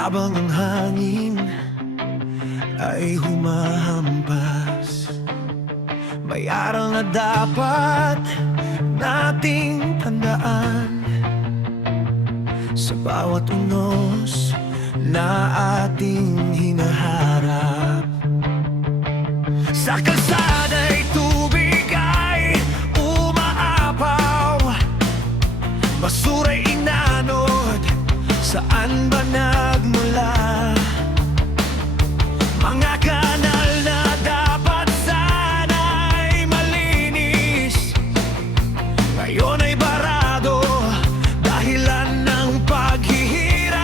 Habang ang hangin ay humahampas, may aral na dapat nating tandaan sa bawat unos na ating hinaharap. Sa kalsada'y tubig ay umaapaw, basura'y inanod, saan ba nagmula? Mga kanal na dapat sana'y malinis, ngayon ay barado, dahilan ng paghihirap.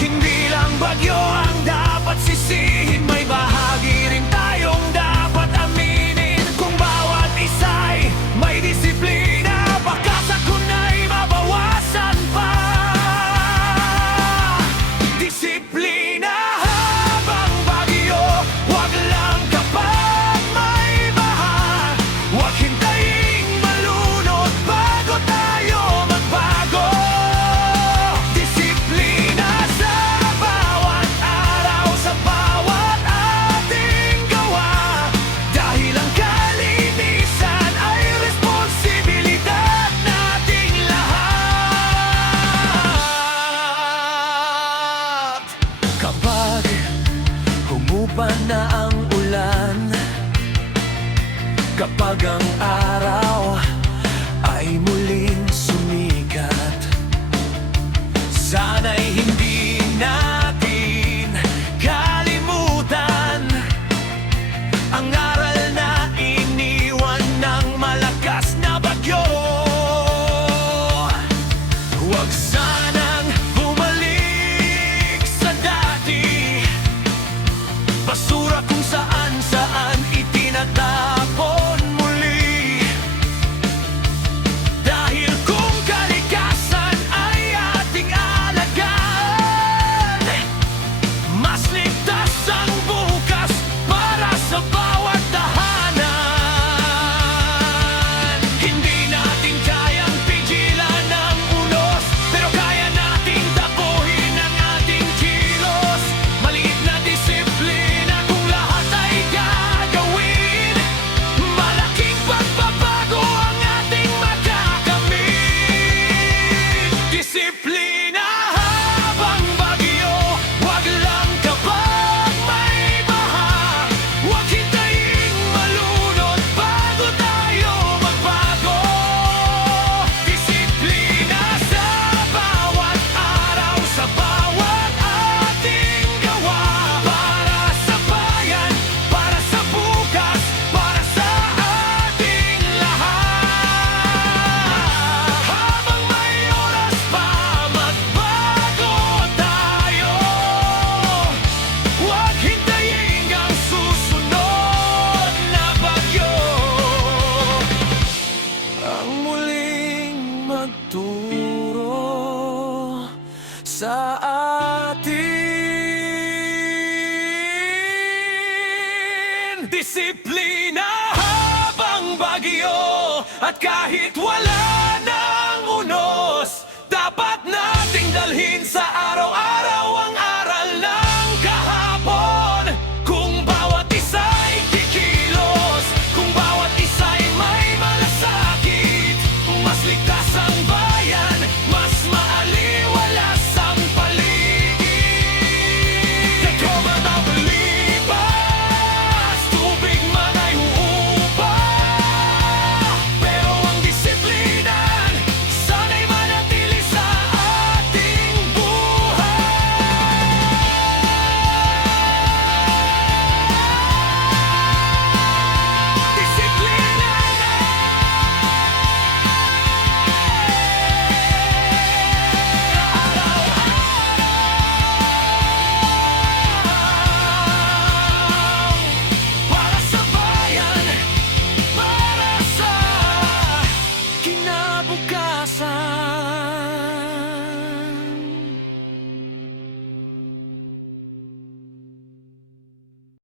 Hindi lang bagyo ang dapat sisihin, may bahagi rin tayong dapat aminin. Kung bawat isa'y may disiplina, baka sakuna'y mabawasan pa. Disiplina habang bagyo, wag lang kapag may baha. Wag hintayin malunod bago tayo magbago. Disiplina sa bawat araw, sa bawat ating gawa, dahil ang kalinisan ay responsibilidad nating lahat. Kapag humupa na ang ulan, kapag ang araw ay muling sumikat, sana'y hindi natin kalimutan ang aral na iniwan ng malakas na bagyo. Huwag sanang bumalik sa dati, basura kung saan-saan itinatapon muli. Dahil kung kalikasan ay ating alagaan, mas ligtas ang bukas para sa bawat tahanan. Hindi natin kayang pigilan ang unos, pero kaya nating tapuhin ang ating kilos. Maliit na disiplina kung lahat ay gagawin, malaking pagbabago ang ating makakamit. Disiplina habang bagyo, wag lang kapag may baha. Wag hintayin malunod bago tayo magbago. Disiplina sa bawat araw, sa bawat ating gawa, para sa bayan, para sa bukas, para sa ating lahat. Habang may oras pa, magbago tayo. Huwag hintayin ang susunod na bagyo ang muling magturo sa